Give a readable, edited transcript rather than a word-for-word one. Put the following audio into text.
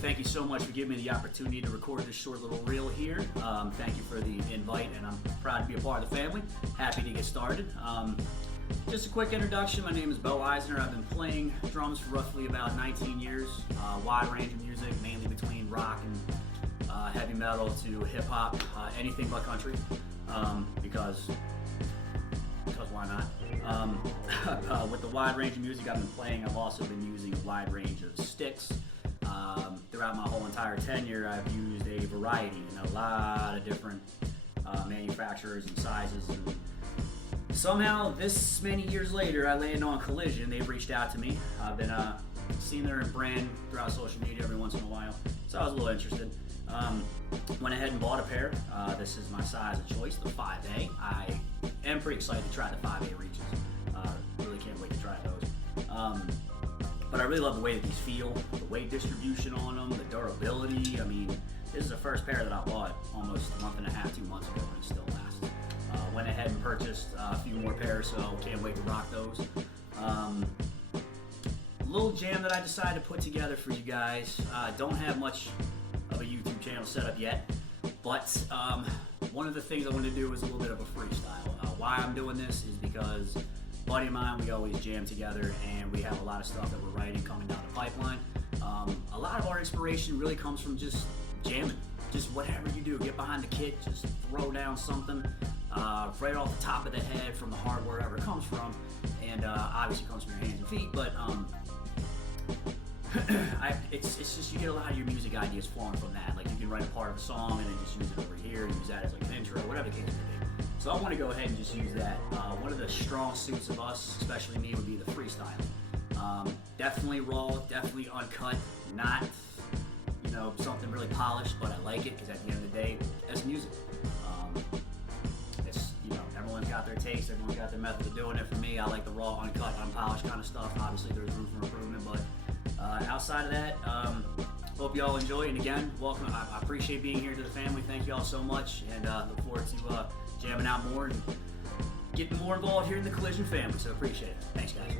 thank you so much for giving me the opportunity to record this short little reel here. Thank you for the invite, and I'm proud to be a part of the family. Happy to get started. Just a quick introduction. My name is Eisner. I've been playing drums for roughly about 19 years. Wide range of music, mainly between rock and heavy metal to hip hop, anything but country, because why not? With the wide range of music I've been playing, I've also been using a wide range of sticks. Throughout my whole entire tenure, I've used a variety and a lot of different manufacturers and sizes. And somehow, this many years later, I landed on Collision. They've reached out to me. I've been seeing their brand throughout social media every once in a while, so I was a little interested. Went ahead and bought a pair. This is my size of choice, the 5A. I am pretty excited to try the 5A reaches. Really can't wait to try those. But I really love the way that these feel, the weight distribution on them, the durability. I mean, this is the first pair that I bought almost a month and a half, 2 months ago, and it still lasts. Went ahead and purchased a few more pairs, so can't wait to rock those. Little jam that I decided to put together for you guys. Don't have much of a YouTube channel set up yet, but one of the things I want to do is a little bit of a freestyle. Why I'm doing this is because a buddy of mine, we always jam together, and we have a lot of stuff that we're writing coming down the pipeline. A lot of our inspiration really comes from just jamming. Just whatever you do, get behind the kit, just throw down something right off the top of the head from the heart, wherever it comes from, and obviously it comes from your hands and feet, but it's just you get a lot of your music ideas flowing from that. Like you can write a part of a song and then just use it over here, use that as like an intro, whatever the case may be. So I want to go ahead and just use that. One of the strong suits of us, especially me, would be the freestyle. Definitely raw, definitely uncut, not something really polished, but I like it because at the end of the day, that's music. It's everyone's got their taste, everyone's got their method of doing it. For me, I like the raw, uncut, unpolished kind of stuff. Obviously, there's room for improvement, but outside of that, hope you all enjoy. And again, welcome. I appreciate being here to the family. Thank you all so much, and look forward to jamming out more and getting more involved here in the Collision family. So appreciate it. Thanks, guys.